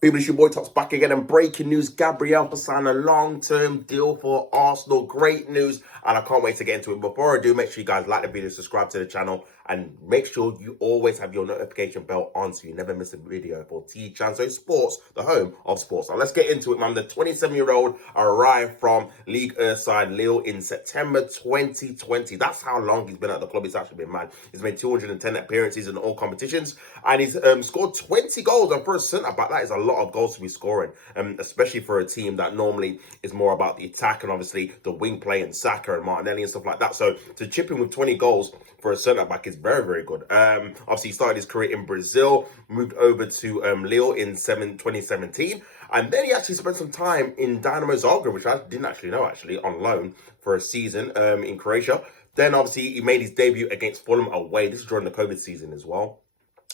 People, it's your boy Tops back again, and breaking news, Gabriel signed a long-term deal for Arsenal. Great news, and I can't wait to get into it. Before I do, make sure you guys like the video, subscribe to the channel, and make sure you always have your notification bell on so you never miss a video for Chanso Sports, the home of sports. Now let's get into it, man. The 27-year-old arrived from League side Lille in September 2020. That's how long he's been at the club. It's actually been mad. He's made 210 appearances in all competitions, and he's scored 20 goals. And for a centre-back, that is a lot of goals to be scoring, especially for a team that normally is more about the attack and obviously the wing play and Saka and Martinelli and stuff like that. So to chip in with 20 goals for a centre-back is very, very good. Obviously, he started his career in Brazil, moved over to Lille in 2017, and then he actually spent some time in Dynamo Zagreb, which I didn't actually know, on loan for a season in Croatia. Then, obviously, he made his debut against Fulham away. This is during the COVID season as well.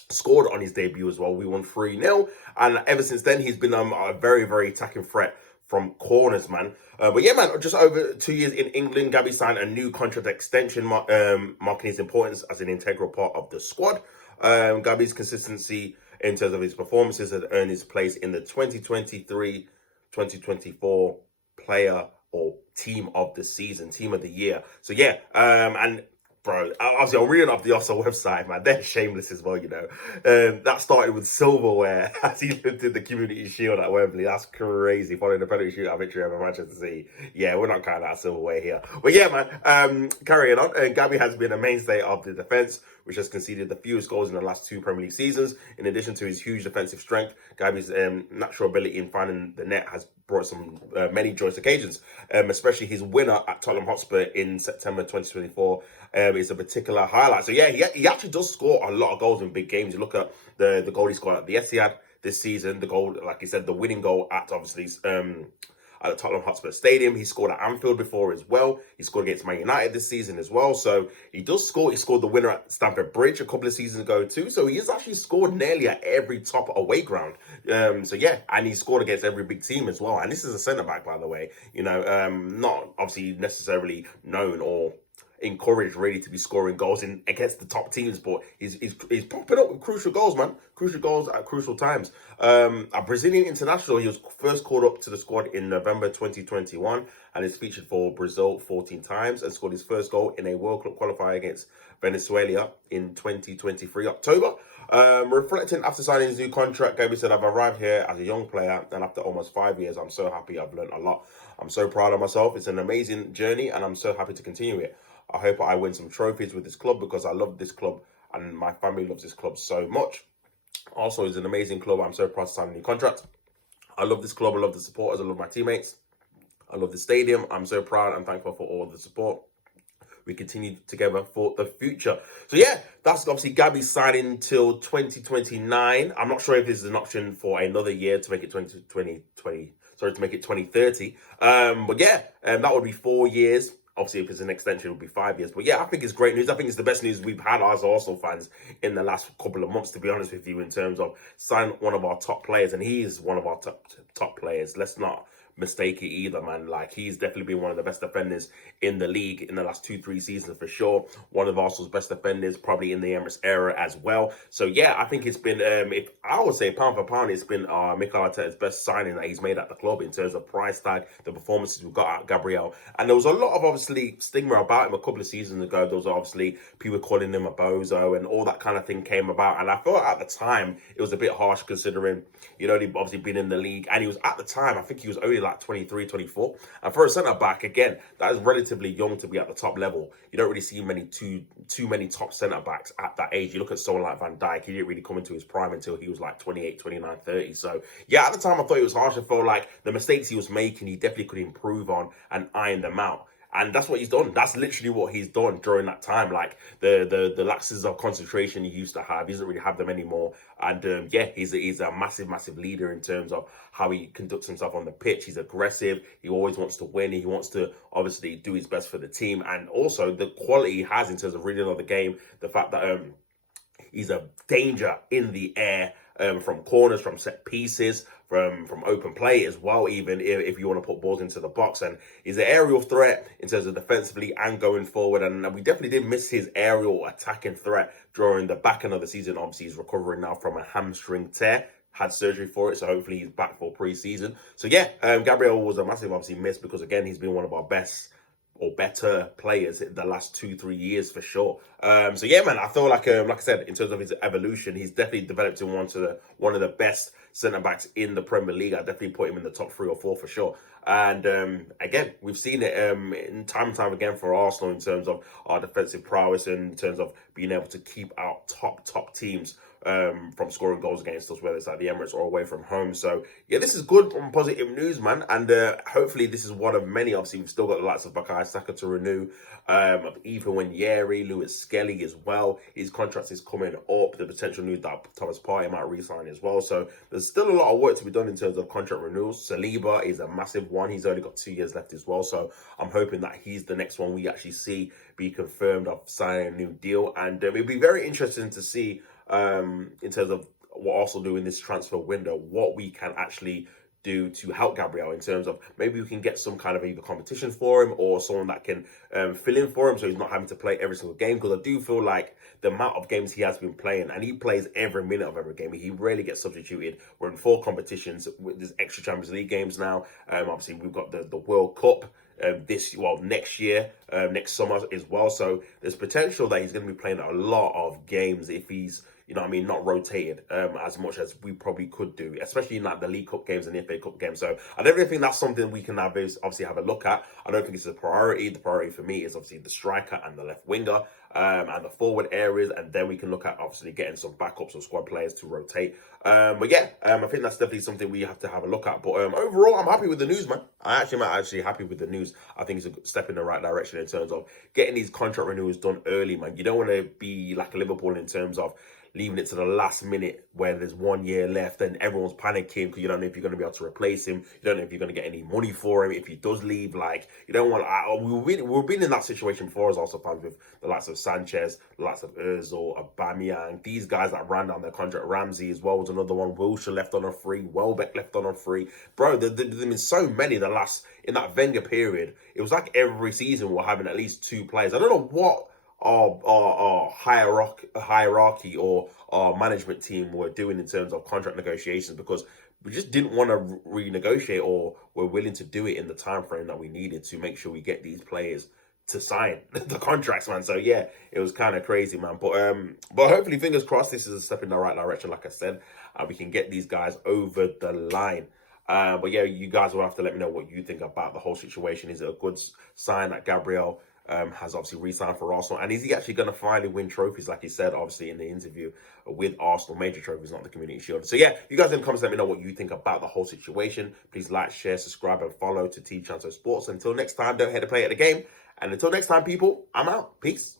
Scored on his debut as well. We won 3-0. And ever since then, he's been a very, very attacking threat from corners, man. But yeah, man, just over 2 years in England, Gabby signed a new contract extension, marking his importance as an integral part of the squad. Gabby's consistency in terms of his performances had earned his place in the 2023-2024 player or team of the season, team of the year. So yeah, and bro, obviously I'm reading off the Arsenal website, man. They're shameless as well, you know. That started with silverware as he lifted the Community Shield at Wembley. That's crazy. Following the penalty shootout victory over Manchester City. Yeah, we're not counting that silverware here. But yeah, man, carrying on. Gabby has been a mainstay of the defence, which has conceded the fewest goals in the last 2 Premier League seasons. In addition to his huge defensive strength, Gabby's natural ability in finding the net has brought some many joyous occasions, especially his winner at Tottenham Hotspur in September 2024 is a particular highlight. So yeah, he actually does score a lot of goals in big games. You look at the goal he scored at the Etihad this season, the goal, like he said, the winning goal at obviously at the Tottenham Hotspur Stadium. He scored at Anfield before as well. He scored against Man United this season as well. So he does score. He scored the winner at Stamford Bridge a couple of seasons ago too. So he has actually scored nearly at every top away ground. So yeah, and he scored against every big team as well. And this is a centre-back, by the way. You know, not obviously necessarily known or encouraged really to be scoring goals in against the top teams, but he's popping up with crucial goals, man. Crucial goals at crucial times. A Brazilian international, he was first called up to the squad in November 2021 and is featured for Brazil 14 times and scored his first goal in a World Cup qualifier against Venezuela in 2023 October. Reflecting after signing his new contract, Gabriel said, "I've arrived here as a young player, and after almost 5 years, I'm so happy. I've learned a lot. I'm so proud of myself. It's an amazing journey, and I'm so happy to continue it. I hope I win some trophies with this club because I love this club and my family loves this club so much. Also, it's an amazing club. I'm so proud to sign a new contract. I love this club. I love the supporters. I love my teammates. I love the stadium. I'm so proud and thankful for all the support. We continue together for the future." So yeah, that's obviously Gabby signing till 2029. I'm not sure if this is an option for another year to make it 2030. But yeah, that would be 4 years. Obviously, if it's an extension, it would be 5 years. But yeah, I think it's great news. I think it's the best news we've had as Arsenal fans in the last couple of months, to be honest with you, in terms of signing one of our top players. And he is one of our top players. Let's not mistake it either, man. Like, he's definitely been one of the best defenders in the league in the last 2-3 seasons for sure. One of Arsenal's best defenders, probably in the Emirates era as well. So yeah, I think it's been, if I would say pound for pound, it's been Mikel Arteta's best signing that he's made at the club in terms of price tag, the performances we've got at Gabriel. And there was a lot of obviously stigma about him a couple of seasons ago. There was obviously people calling him a bozo and all that kind of thing came about. And I thought at the time it was a bit harsh considering, you know, he'd obviously been in the league, and he was at the time, I think he was only like 23, 24. And for a centre-back, again, that is relatively young to be at the top level. You don't really see too many top centre-backs at that age. You look at someone like Van Dijk, he didn't really come into his prime until he was like 28, 29, 30. So yeah, at the time I thought it was harsh. I felt like the mistakes he was making, he definitely could improve on and iron them out. And that's what he's done. That's literally what he's done during that time. Like the lapses of concentration he used to have, he doesn't really have them anymore. And yeah, he's a massive leader in terms of how he conducts himself on the pitch. He's aggressive. He always wants to win. He wants to obviously do his best for the team. And also the quality he has in terms of reading of the game, the fact that he's a danger in the air, from corners, from set pieces, from open play as well, even if you want to put balls into the box. And he's an aerial threat in terms of defensively and going forward. And we definitely did miss his aerial attacking threat during the back end of the season. Obviously, he's recovering now from a hamstring tear. had surgery for it, so hopefully he's back for pre-season. So yeah, Gabriel was a massive, obviously, miss because again, he's been one of our best or better players in the last 2-3 years for sure. So yeah, man, I feel like I said, in terms of his evolution, he's definitely developed into one of the best centre backs in the Premier League. I definitely put him in the top 3 or 4 for sure. And again, we've seen it in time and time again for Arsenal in terms of our defensive prowess and in terms of being able to keep out top teams from scoring goals against us, whether it's at the Emirates or away from home. So yeah, this is good and positive news, man. And hopefully this is one of many. Obviously, we've still got the likes of Bukayo Saka to renew, even when Lewis Skelly as well. His contract is coming up. The potential news that Thomas Partey might re-sign as well. So there's still a lot of work to be done in terms of contract renewals. Saliba is a massive one. He's only got 2 years left as well. So I'm hoping that he's the next one we actually see be confirmed of signing a new deal. And it'll be very interesting to see in terms of what Arsenal do in this transfer window, what we can actually do to help Gabriel in terms of maybe we can get some kind of either competition for him or someone that can fill in for him so he's not having to play every single game, because I do feel like the amount of games he has been playing, and he plays every minute of every game, he rarely gets substituted. We're in 4 competitions with this extra Champions League games now. Obviously we've got the World Cup next year, next summer as well. So there's potential that he's going to be playing a lot of games if he's, not rotated as much as we probably could do, especially in like the League Cup games and the FA Cup games. So I don't really think that's something we can obviously have a look at. I don't think it's a priority. The priority for me is obviously the striker and the left winger and the forward areas, and then we can look at obviously getting some backups or squad players to rotate. But yeah, I think that's definitely something we have to have a look at. But overall, I'm happy with the news, man. I'm actually happy with the news. I think it's a step in the right direction in terms of getting these contract renewals done early, man. You don't want to be like Liverpool in terms of leaving it to the last minute where there's 1 year left and everyone's panicking because you don't know if you're going to be able to replace him. You don't know if you're going to get any money for him if he does leave. Like, you don't want. We've been in that situation before as also fans with the likes of Sanchez, the likes of Özil, Aubameyang, these guys that ran down their contract. Ramsey as well was another one. Wilshere left on a free. Welbeck left on a free. Bro, there's been so many in that Wenger period. It was like every season we're having at least 2 players. I don't know what our hierarchy or our management team were doing in terms of contract negotiations, because we just didn't want to renegotiate, or we're willing to do it in the time frame that we needed to make sure we get these players to sign the contracts, man. So yeah, it was kind of crazy, man. But hopefully, fingers crossed, this is a step in the right direction. Like I said, we can get these guys over the line. But yeah, you guys will have to let me know what you think about the whole situation. Is it a good sign that Gabriel has obviously re-signed for Arsenal, and is he actually going to finally win trophies like he said obviously in the interview with Arsenal, major trophies, not the Community Shield? So yeah, you guys in the comments let me know what you think about the whole situation. Please like, share, subscribe and follow to Team Chanso Sports. Until next time, don't hate to play at the game, and until next time, people, I'm out. Peace.